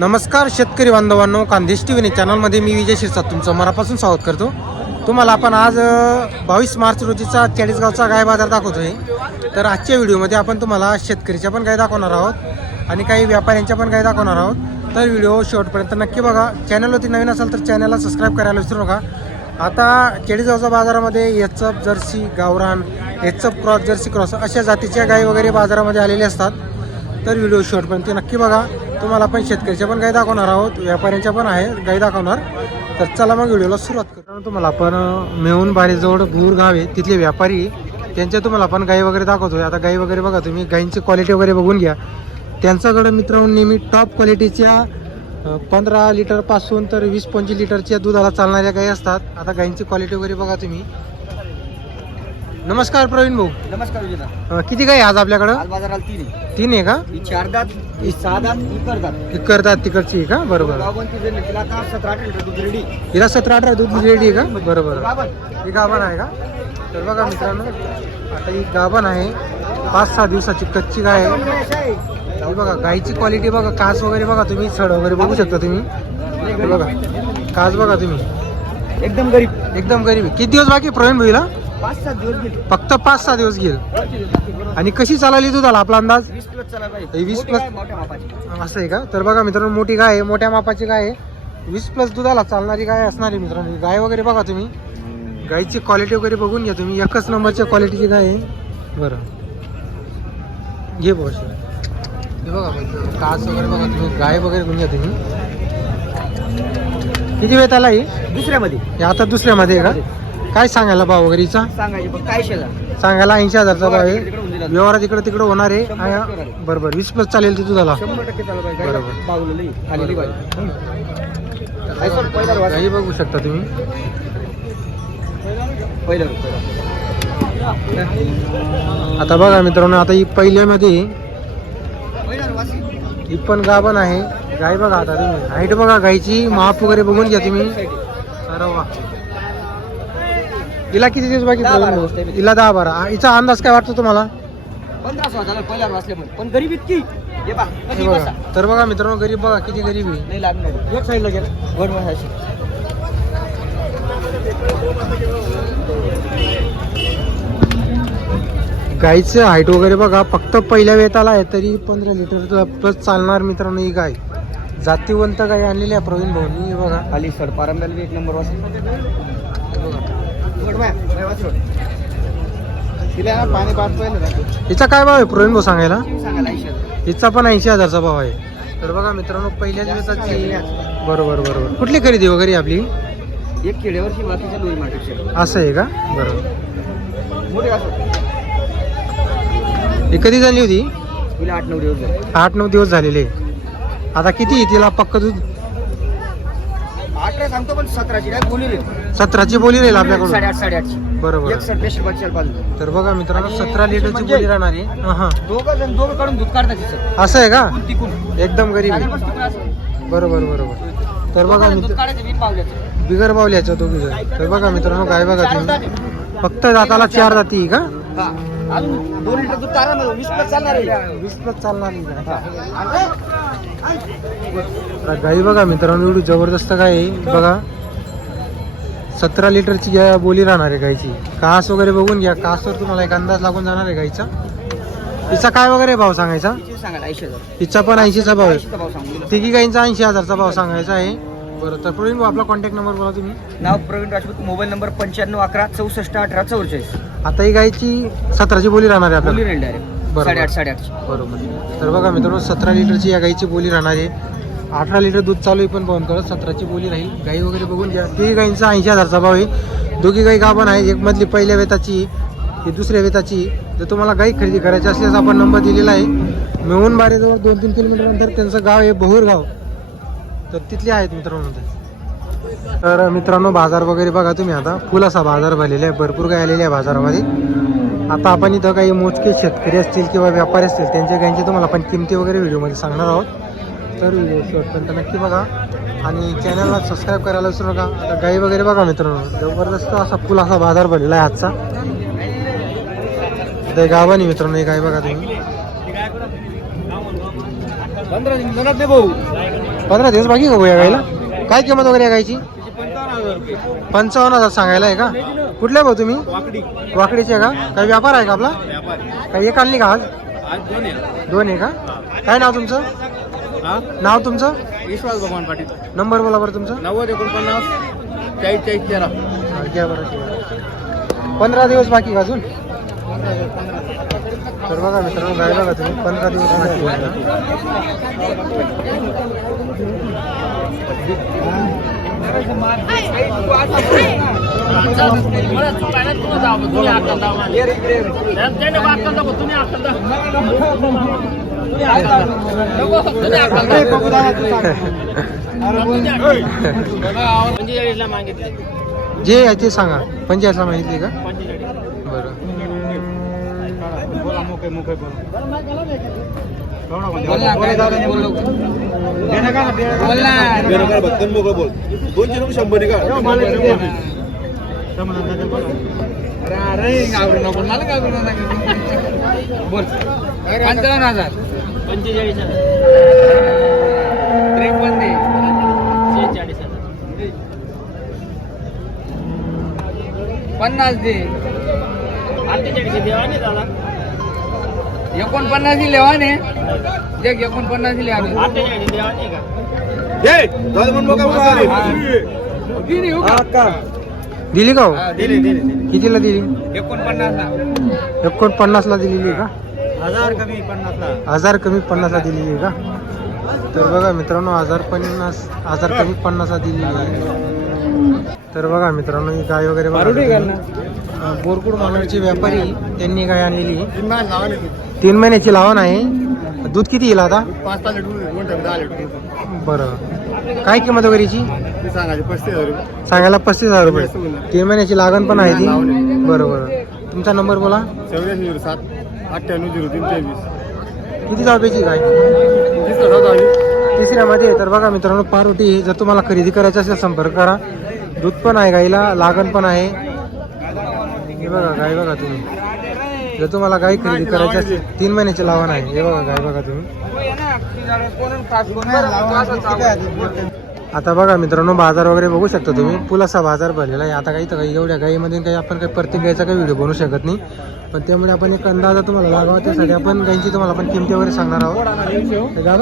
नमस्कार शेतकरी बांधवांनो कांदेश टी व्ही चॅनलमध्ये मी विजय शिरसाट तुमचं मनापासून स्वागत करतो. तुम्हाला आपण आज बावीस मार्च रोजीचा चाळीसगावचा गाय बाजार दाखवतोय. तर आजच्या व्हिडिओमध्ये आपण तुम्हाला शेतकरीच्या पण गाय दाखवणार आहोत आणि काही व्यापाऱ्यांच्या पण गाय दाखवणार आहोत. तर व्हिडिओ शेवटपर्यंत नक्की बघा. चॅनलवरती नवीन असेल तर चॅनलला सबस्क्राईब करायला विसरू नका. आता चाळीसगावच्या बाजारामध्ये एचअप जर्सी गावरान एचअप क्रॉस जर्सी क्रॉस अशा जातीच्या गायी वगैरे बाजारामध्ये आलेल्या असतात. तर व्हिडिओ शेवटपर्यंत नक्की बघा. तुम्हाला आपण शेतकऱ्याच्या पण गाय दाखवणार आहोत. व्यापाऱ्यांच्या पण आहे गाई दाखवणार. तर चला मग व्हिडिओला सुरुवात करू. तुम्हाला आपण मेहून बारीजवळ भूर गाव आहे. तिथले व्यापारी त्यांच्या तुम्हाला आपण गाई वगैरे दाखवतोय. आता गाई वगैरे बघा तुम्ही गाईंची क्वालिटी वगैरे बघून घ्या. त्यांच्याकडं मित्रांनो नेहमी टॉप क्वालिटीच्या पंधरा लिटरपासून तर वीस पंचवीस लिटरच्या दुधाला चालणाऱ्या गाई असतात. आता गाईंची क्वालिटी वगैरे बघा तुम्ही. नमस्कार प्रवीण भाऊ. नमस्कार विजेता. अं, किती गाई आज आपल्याकडं? आज बाजाराला तीन आहे. तीन आहे का? ही चार दात ही सहा दात ही करतात तिकडची आहे का? बरोबर. तिला आता सतरा अठरा लिटर दूध रेडी हिला सतरा अठरा दूध रेडी आहे का? बरोबर. ही गाभण. आहे का? तर बघा मित्रांनो आता ही गाभण आहे. पाच सहा दिवसाची कच्ची गाय आहे. ही बघा गायची क्वालिटी बघा कास वगैरे बघा तुम्ही सड वगैरे बघू शकता तुम्ही. हे बघा कास बघा तुम्ही. एकदम गरीब. एकदम गरीब आहे. किती दिवस बाकी आहे प्रवीण भाईला पाच सात दिवस गेले. फक्त पाच सहा दिवस घेईल आणि कशी चालवली दुधाला आपला अंदाज? वीस प्लस चला पाहिजे वीस मोठी plus- गाय, मोठ्या मापाची. असं आहे का? तर बघा मित्रांनो मोठी गाय आहे मोठ्या मापाची गाय आहे. वीस प्लस दुधाला चालणारी गाय असणार आहे मित्रांनो. ही गाय वगैरे बघा तुम्ही. गायची क्वालिटी वगैरे बघून घ्या तुम्ही. एकच नंबरच्या क्वालिटीची गाय आहे. बरं. घे बघ हे बघा काच वगैरे बघा तुम्ही. गाय वगैरे बघून घ्या तुम्ही. किती वेळ त्याला ही? दुसऱ्यामध्ये. हे आता दुसऱ्यामध्ये आहे का? काय सांगायला भाव वगैरे हिचा सांगायचे पण काय शेजार सांगायला ऐंशी हजारचा भाव आहे तिकडे होऊन दिला. व्यवहारात इकडे तिकडे होणार आहे शंभर आणि- टक्के होणार आहे. बरोबर वीस प्लस चालेल ती दुधाला शंभर टक्के चालू पाहिजे बरोबर. गाय बावलेली आलेली बरोबर. पाहिजे काय सर, पहिला वास. गाई बघू शकता तुम्ही पहिला रोज, पहिला. आता बघा मित्रांनो आता ही पहिल्यामध्ये. ही पण गाभण आहे गाय बघा आता तुम्ही हाईट बघा गायची माप वगैरे बघून घ्या तुम्ही अरे वा हिला किती दिवस बाकी दहा बारा पडेल? दिवस तरी. हिला दहा बारा. हिचा अंदाज काय वाटतो तुम्हाला? पंधरा सोळा झाला पहिला रोज वाचल्यामुळे पण गरीब इतकी. हे पहा, हे कधी बघा. बसा. तर बघा मित्रांनो गरीब बघा किती गरीब आहे. नाही. लागणार एक साईडला गेला. वन वन अशी. गाईचं हाईट वगैरे बघा फक्त पहिल्या वेताला आहे तरी पंधरा लिटर प्लस चालणार मित्रांनो ही गाय. जातीवंत गाय आणलेली आहे प्रवीण भाऊनी हे बघा. खाली सड पारंब्याला बी एक नंबर हे बघा. तिला पाणी पाच पहिलं ना हिचा काय भाव आहे प्रवीण भाऊ सांगायला. हिचा पण ऐंशी हजारचा भाव आहे. तर बघा मित्रांनो पहिल्याच दिवसाची बरोबर बरोबर. कुठली खरेदी वगैरे आपली? एक खेड्यावरची बाकीच्या लोई मार्केट असं आहे का? बरोबर. ही कधी झाली होती? तिला आठ नऊ दिवस झाले. आठ नऊ दिवस झालेले. आता किती तिला पक्क दूध? अठरा सांगतो पण सतराची. सतराची बोली राहील आपल्याकडून? साडेआठ बरोबर. एक सर पेशंट बच्चाला पाहिजे तर बघा मित्रांनो आणि सतरा लिटरची म्हणजे- बोली राहणार आहे हा, हा. दोघं जण दोघं काढून दूध काढतात तिचं असं आहे का? तिकून? एकदम गरीब आहे. बरोबर बरोबर. तर बघा जण दूध मित्र काढायचं पावल्याचं बिगर बावल्याच्या दोघी जण. तर बघा मित्रांनो काय बघा तुम्ही. फक्त दाताला चार जाती का? हा. अजून दोन लिटर दूध तारा वीस प्लस चालणार आहे. वीस प्लस चालणार नाही का? तर गाई बघा मित्रांनो एवढी जबरदस्त गाय आहे. बघा. सतरा लिटरची गा- बोली राहणार आहे गायची कास वगैरे बघून घ्या. कासवर तुम्हाला एक अंदाज लागून जाणार आहे गाईचा. तिचा काय वगैरे भाव सांगायचा? तिची पण ऐंशीचा भाव आहे. तिघी गाईंचा ऐंशी हजारचा भाव सांगायचा आहे. बरं तर प्रवीण आपला कॉन्टॅक्ट नंबर बोला तुम्ही. नाव प्रवीण राजपूत मोबाईल नंबर पंच्याण्णव अकरा चौसष्ट अठरा चौवेचाळीस. आता ही गायची सतराची बोली राहणार आहे आपल्याला. बरोबर. तर बघा मित्रांनो सतरा लिटरची या गाईची बोली राहणार आहे. अठरा लिटर दूध चालू आहे पण पाहून करत सतराची बोली राहील. गाई वगैरे बघून घ्या. तिघी गाईंचा ऐंशी हजारचा भाव आहे. दोघी गाई गाभण आहे एक मधली पहिल्या वेताची ही दुसऱ्या वेताची जर तुम्हाला गाई खरेदी करायची असल्यास आपण नंबर दिलेला आहे. मेहून बारेजवळ दोन तीन किलोमीटर अंतर त्यांचं गाव आहे बहुर गाव. तर तिथले आहेत मित्रांनो. ते. तर मित्रांनो बाजार वगैरे बघा तुम्ही आता. फुल असा बाजार भरलेला आहे. भरपूर गाय आलेल्या आहे बाजारामध्ये. आता आपण इथं काही मोजके शेतकरी असतील किंवा व्यापारी असतील त्यांच्या गायींची तुम्हाला आपण किमती वगैरे व्हिडिओमध्ये सांगणार आहोत. तर व्हिडिओ शेवटपर्यंत नक्की बघा. आणि चॅनलला सबस्क्राईब करायला विसरू नका. आता गाई वगैरे बघा मित्रांनो. जबरदस्त असा फुल असा बाजार भरलेला आहे आजचा. ते गावानी मित्रांनो ही गाय बघा तुम्ही. पंधरा दिवस बाकी का भाऊ या गायला काय किंमत वगैरे या गायची पंचावन्न हजार सांगायला आहे का? कुठले भाऊ तुम्ही? वाकडी. वाकडीचे आहे का? काही व्यापार आहे का आपला? काही एक आणली का आज? दोन आहे का? काय नाव तुमचं? हा? नाव तुमचं? विश्वास भगवान पाटील. नंबर बोला बरं तुमचं. नव्वद एकोणपन्नास चाळीस चाळीस तेरा. हा, घ्या बरं शिवाय. पंधरा दिवस बाकी का अजून? तर बघा मित्रांनो गाय बघा तुम्ही पंधरा दिवस बाकी आहे. का? जे आहे ते सांगा पंचायतला माहिती का? बरं. दोनशे रुपये शंभर आहे का बोल. पंचावन्न हजार. पंचेचाळीस त्रेपन्न शेहेचाळीस पन्नास दे. अठ्ठेचाळीस देवा नाही झाला. एकोणपन्नास दिले वाने. देख एकोणपन्नास दिले अठ्ठेचाळीस का. दिली हो का? दिली का हो? दिली दिली कितीला दिली? एकोणपन्नास एकोणपन्नासला दिलेली का? हजार कमी पन्नासला. हजार कमी पन्नासला दिलेली आहे का? तर बघा मित्रांनो हजार पन्नास हजार कमी पन्नासला दिलेली आहे. तर बघा मित्रांनो ही गाय वगैरे बोरकुड मानवचे व्यापारी त्यांनी गाय आणलेली तीन महिन्याची लावण आहे. दूध किती येईल आता? पाच सहा लिटर लिटर बरं. काय किंमत रुपये. सांगायला पस्तीस हजार रुपये. तीन महिन्याची लागण पण आहे ती. बरं बरं. तुमचा नंबर बोला. चौऱ्याऐंशी सात. अठ्ठ्याण्णव झिरो तीन तेवीस. किती जाऊची गाय? तिसऱ्यामध्ये आहे. तर बघा मित्रांनो पारोटी जर तुम्हाला खरेदी करायची असेल संपर्क करा. दूध पण आहे गाईला लागण पण आहे. हे बघा गाय बघा तुम्ही. जर तुम्हाला गाय खरेदी करायची असेल तीन महिन्याची लावण आहे. हे बघा गाय बघा तुम्ही. आता बघा मित्रांनो बाजार वगैरे बघू शकता तुम्ही. पुलासा बाजार भरलेला आहे. आता काही तर काही एवढ्या गाईमध्ये काही आपण काही प्रत्येक गायचा काही व्हिडिओ बनवू शकत नाही. पण त्यामुळे आपण एक अंदाजा तुम्हाला लागावा. त्यासाठी आपण गायची तुम्हाला आपण किमती वगैरे सांगणार आहोत. नाही का?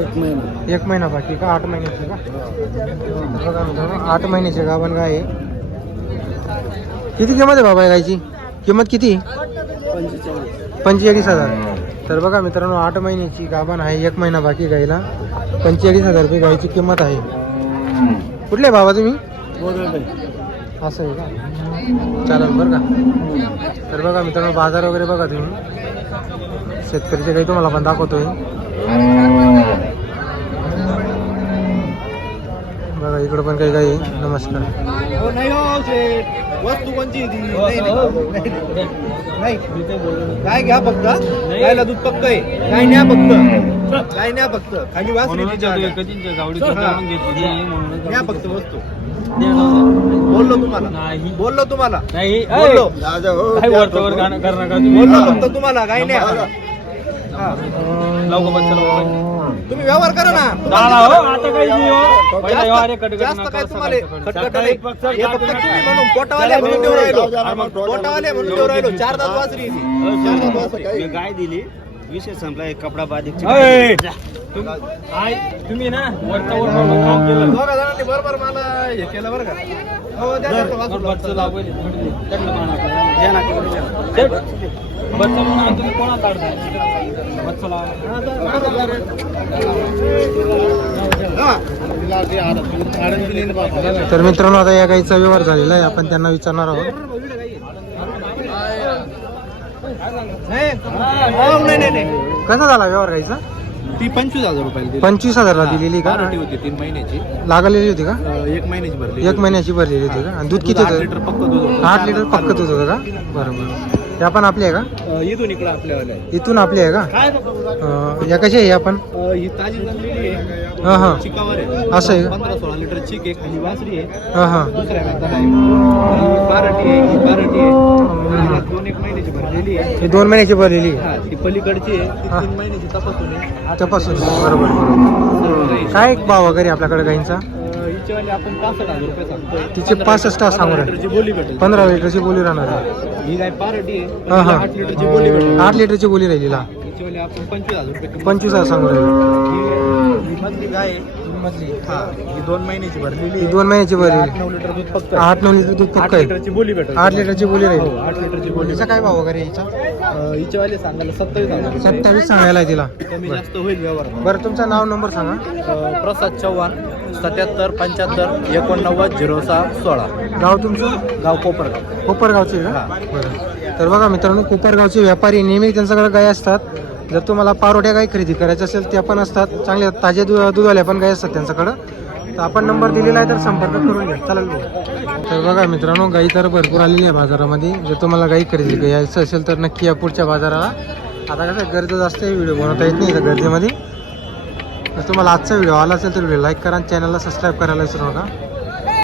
एक महिना. एक महिना बाकी का? आठ महिन्याची का? तर बघा मित्रांनो आठ महिन्याची गाभण गाय आहे. किती किंमत आहे बाबा गायची किंमत किती? पंचेचाळीस. हजार. तर बघा मित्रांनो आठ महिन्याची गाभण आहे एक महिना बाकी गायला पंचेचाळीस हजार रुपये गायची किंमत आहे. कुठले भावा तुम्ही? असं आहे का? चालेल बरं का. तर बघा मित्रांनो बाजार वगैरे बघा तुम्ही. शेतकरीचे काही तुम्हाला पण दाखवतोय. बघा इकडं पण काही काही. आहे. नमस्कार. हो नाही हो. वस्तू कोणची? नाही, नाही. नाही. काय घ्या फक्त? गायला दूध पक्क आहे. काय न्या फक्त? काय न्या फक्त? खाली. न्या फक्त वस्तू. बोललो तुम्हाला. बोललो तुम्हाला. बोललो. बोललो फक्त तुम्हाला. काय न्या हा. तुम्ही व्यवहार करा ना. जास्त- काय तुम्हाला खटखट. नाही. हे फक्त तुम्ही म्हणून पोटावाले म्हणून देऊ राहिलो. पोटावाले म्हणून देऊ राहिलो. चार दात ती. चार दात वासरी आहे. गाय दिली. विषय संपला. एक कपडा बाधिक तुम्ही ना वरचा वर म्हणून काम केलं. दोघा जणांनी बरोबर मला हे केलं बरं का? हो द्या, द्या, तो वासरू. बच्चं लावले त्यांना कोणा काढताय बच्चं हा. तर मित्रांनो आता या गाईचा व्यवहार झालेला आहे. आपण त्यांना विचारणार आहोत. कसा झाला व्यवहार गाईचा? ती पंचवीस हजार रुपयाला दिली. पंचवीस हजारला दिलेली का? होती तीन महिन्याची. लागलेली होती का? एक महिन्याची भरली एक महिन्याची भरलेली होती का? आणि दूध किती आठ होतं? लिटर पक्क दूध होतं. आठ लिटर पक्क दूध होतं का? बरं. त्या पण आपली आहे का? अं, इथून इकडं आपल्यावाले इथून आपली आहे का? काय अं, या कशी आहे आपण ही ताजी जमलेली आहे. हां हां. चिकावर आहे. असं आहे का? पंधरा सोळा लिटर चिक आहे खाली वासरी आहे. हां हां. दुसऱ्या आहे. ही बाराटी आहे ही बाराटी आहे. हिला दोन एक महिन्याची भरली भरलेली आहे. ही दोन महिन्याची भरलेली आहे. हा ती पलीकडची आहे. ती हा. तीन महिन्याची तपासून आहे. तपासून. बरोबर काय भाव वगैरे आपल्याकडे गाईंचा? हिच्यावाली आपण पासष्ट हजार रुपये सांगतोय. तिचे 65 पंधरा सांगू राहिले. लिटरची बोली भेटेल. पंधरा लिटरची बोली राहणार आहे. ही गाय पार्टी हा, हा. आठ लिटरची बोली भेटेल. आठ लिटरची बोली राहिलीला हिच्यावाली आपण पंचवीस हजार रुपये किंमत पंचवीस हजार सांगू राहिले ही- ही मधली गाय आहे. हा ही दोन महिन्याची भरलेली ही आहे. दोन महिन्याची ही आठ भरलेली नऊ लिटर दूध फक्त आहे. आठ नऊ लिटर दूध आठ पक्क आहे. लिटरची बोली भेटेल. आठ लिटरची बोली हो राहील आठ लिटरची बोली हिचा काय भाव वगैरे हिचा? अं, हिच्यावाली सांगायला सत्तावीस हजार रुपये. सत्तावीस सांगायला आहे तिला. कमी जास्त होईल व्यवहार. बरं तुमचं नाव नंबर सांगा. अं, प्रसाद चव्हाण. सत्याहत्तर पंच्याहत्तर एकोणनव्वद झिरो सहा सोळा. गाव तुमचं? गाव कोपरगाव. कोपरगावचे का? बरं. तर बघा मित्रांनो कोपरगावचे व्यापारी नेहमी त्यांच्याकडे गाय असतात. जर तुम्हाला पारोट्या गाय खरेदी करायच्या असेल त्या पण असतात. चांगल्या ताज्या दूध दूधवाल्या पण गाय असतात त्यांच्याकडं. तर आपण नंबर दिलेला आहे तर संपर्क करून घ्या. चालेल भाऊ तर बघा मित्रांनो गाई तर भरपूर आलेली आहे बाजारामध्ये. जर तुम्हाला गाई खरेदी करायचं असेल तर नक्की या पुढच्या बाजाराला. आता कसं गर्दी जास्त आहे व्हिडिओ बनवता येत नाही त्या गर्दीमध्ये. जर तुम्हाला आजचा व्हिडिओ आला असेल तर व्हिडिओ लाईक करा आणि चॅनलला सबस्क्राईब करायला विसरू नका.